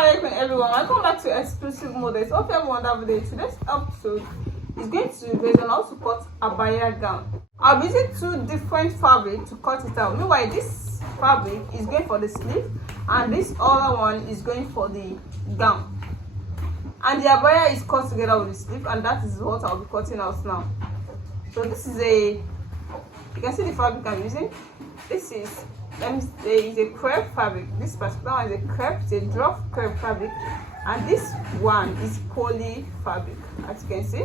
Alaikum everyone, welcome back to Exclusive Models. Hope everyone have a day. Today's episode is going to be on how to cut abaya gown. I'll be using two different fabrics to cut it out. Meanwhile, this fabric is going for the sleeve and this other one is going for the gown. And the abaya is cut together with the sleeve, and that is what I'll be cutting out now. So this is you can see the fabric I'm using. This is a crepe fabric. This particular one is a crepe, it's a drop crepe fabric, and this one is poly fabric, as you can see.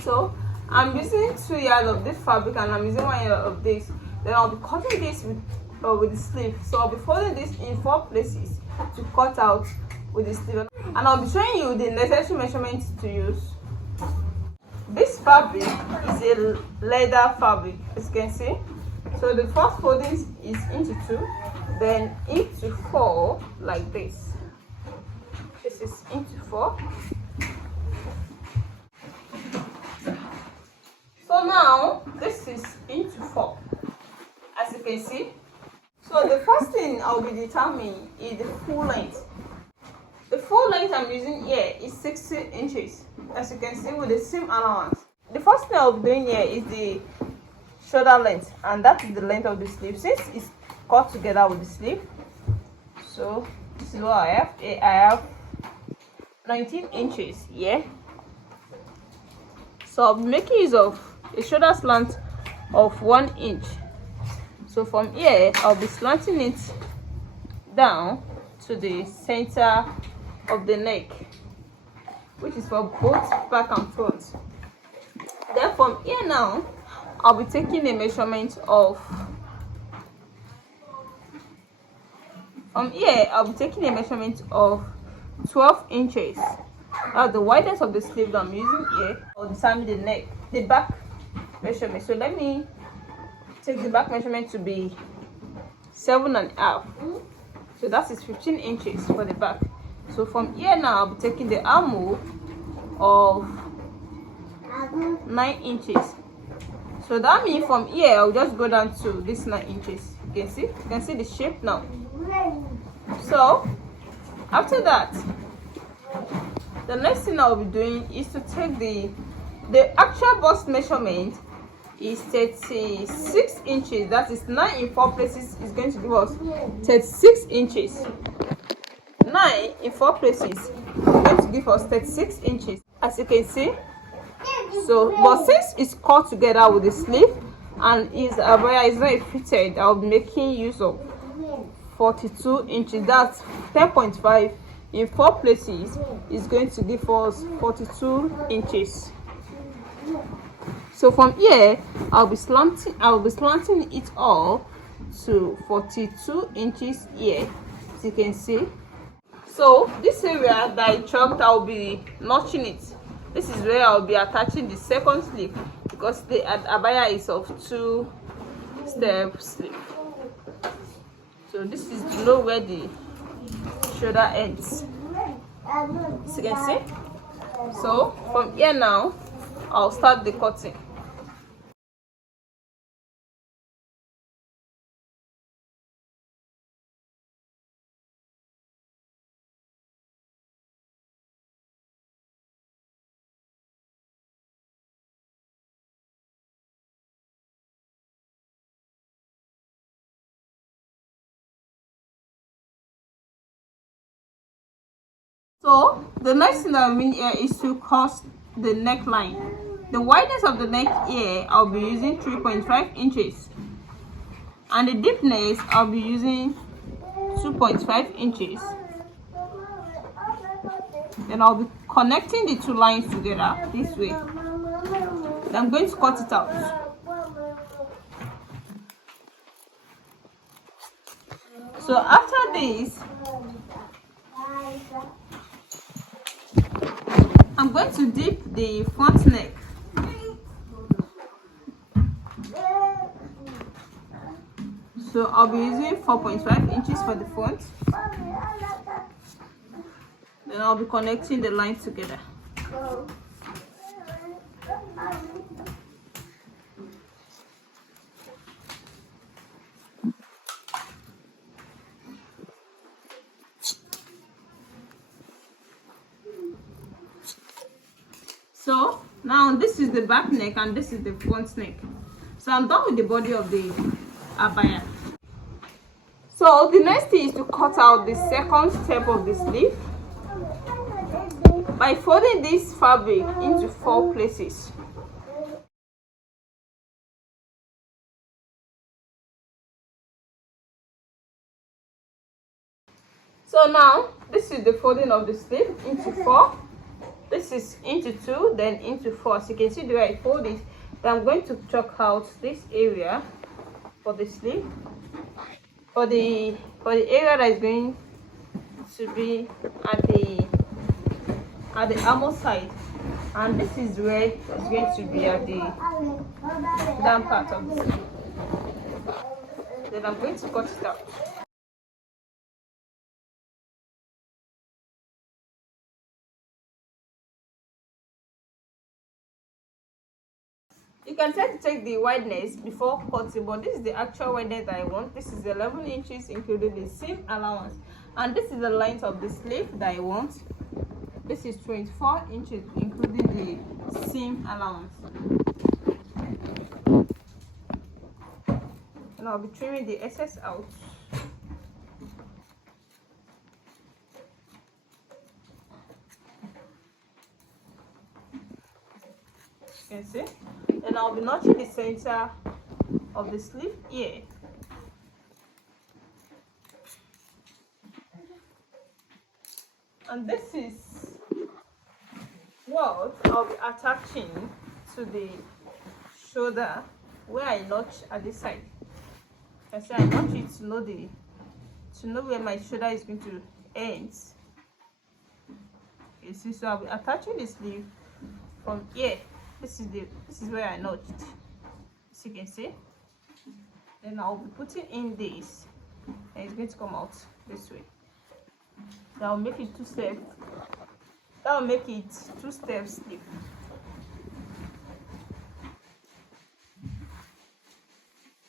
So I'm using 2 yards of this fabric and I'm using 1 yard of this. Then I'll be cutting this with the sleeve. So I'll be folding this in 4 places to cut out with the sleeve, and I'll be showing you the necessary measurements to use. This fabric is a leather fabric, as you can see. So the first folding is into 2, then into 4, like this. This is into 4. So now this is into 4, as you can see. So the first thing I'll be determining is the full length. The full length I'm using here is 60 inches, as you can see, with the seam allowance. The first thing I'll be doing here is the shoulder length, and that is the length of the sleeve, since it's cut together with the sleeve. So this is what I have. I have 19 inches here. So I'll be making use of a shoulder slant of 1 inch. So from here I'll be slanting it down to the center of the neck, which is for both back and front. Then from here now I'll be taking a measurement of 12 inches. That's the width of the sleeve that I'm using here. I'll determine the back measurement. So let me take the back measurement to be 7.5. So that is 15 inches for the back. So from here now I'll be taking the armhole of 9 inches. So that means from here I'll just go down to this 9 inches. You can see the shape now. So after that, the next thing I'll be doing is to take the actual bust measurement is 36 inches. That is 9 in 4 places is going to give us 36 inches. 9 in 4 places is going to give us 36 inches, as you can see. So but since it's cut together with the sleeve and abaya is not fitted, I'll be making use of 42 inches. That's 10.5 in 4 places is going to give us 42 inches. So from here I'll be slanting it all to 42 inches here, as you can see. So this area that I chopped, I'll be notching it. This is where I'll be attaching the second sleeve, because the abaya is of 2-step sleeve. So this is below where the shoulder ends, as you can see. So from here now I'll start the cutting. So the next thing I'm doing here is to cut the neckline. The width of the neck here I'll be using 3.5 inches, and the deepness I'll be using 2.5 inches. Then I'll be connecting the 2 lines together this way. Then I'm going to cut it out. So after this, I'm going to dip the front neck. So I'll be using 4.5 inches for the front. Then I'll be connecting the line together. So now this is the back neck and this is the front neck. So I'm done with the body of the abaya. So the next thing is to cut out the second step of the sleeve by folding this fabric into 4 places. So now this is the folding of the sleeve into 4. This is into 2, then into 4. So you can see the way I fold it. Then I'm going to chalk out this area for the sleeve, for the area that is going to be at the armor side, and this is where it's going to be at the down part of the sleeve. Then I'm going to cut it out. You can try to check the wideness before cutting, but this is the actual wideness that I want. This is 11 inches including the seam allowance, and this is the length of the sleeve that I want. This is 24 inches including the seam allowance. And I'll be trimming the excess out. You can see. Then I'll be notching the center of the sleeve here. And this is what I'll be attaching to the shoulder where I notch at this side. I say I notch it to know where my shoulder is going to end. You see, so I'll be attaching the sleeve from here. This is where I notched, as you can see. Then I'll be putting in this, and it's going to come out this way. That will make it 2 steps. That will make it 2 steps sleeve.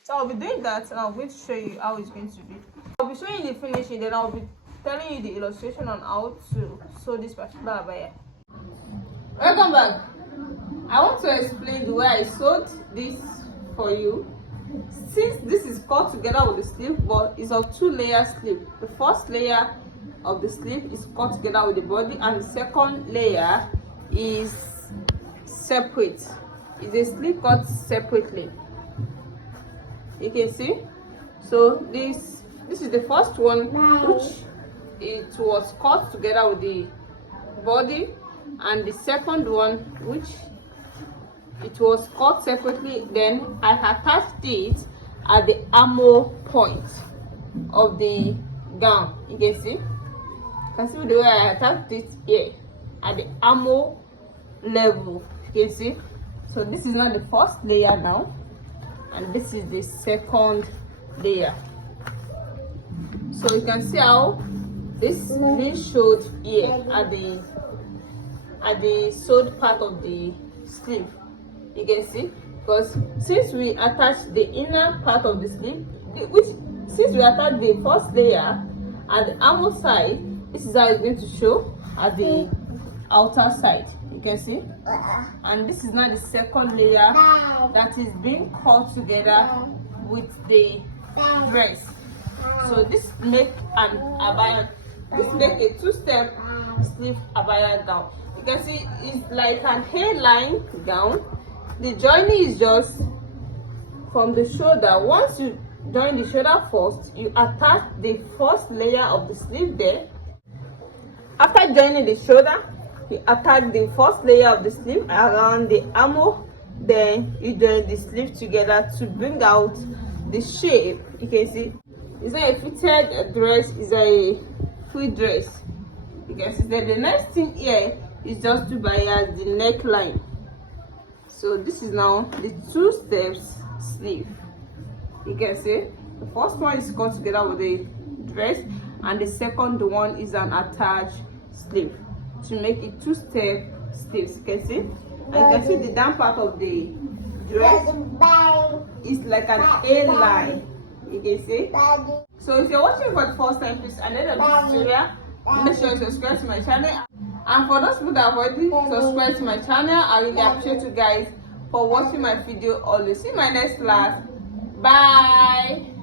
So I'll be doing that, and I'm going to show you how it's going to be. I'll be showing you the finishing, then I'll be telling you the illustration on how to sew this particular abaya. Welcome back. I want to explain the way I sewed this for you. Since this is cut together with the sleeve, but it's a 2-layer sleeve. The first layer of the sleeve is cut together with the body, and the second layer is separate. It's a sleeve cut separately. You can see. So this is the first one, which it was cut together with the body, and the second one, which it was cut separately. Then I attached it at the armor point of the gown. You can see. You can see the way I attached it here at the armor level. You can see. So this is not the first layer now, and this is the second layer. So you can see how this is being showed here at the sewed part of the sleeve. You can see, because since we attach the inner part of the sleeve, since we attach the first layer at the armor side, this is how it's going to show at the outer side. You can see, and this is now the second layer that is being cut together with the dress. So this make an abaya. This make a 2-step sleeve abaya gown. You can see it's like an hairline gown. The joining is just from the shoulder. Once you join the shoulder first, you attach the first layer of the sleeve there. After joining the shoulder, you attach the first layer of the sleeve around the armor. Then you join the sleeve together to bring out the shape. You can see it's not a fitted dress, it's a free dress. You can see that the next thing here is just to bias the neckline. So this is now the 2 steps sleeve. You can see the first one is cut together with the dress, and the second one is an attached sleeve to make it 2-step sleeves. You can see, and you can see the down part of the dress is like an A-line. You can see. So if you're watching for the first time, please, at the end of this tutorial, make sure you subscribe to my channel. And for those people that have already subscribed to my channel, I really appreciate you guys for watching my video always. See you in my next class. Bye.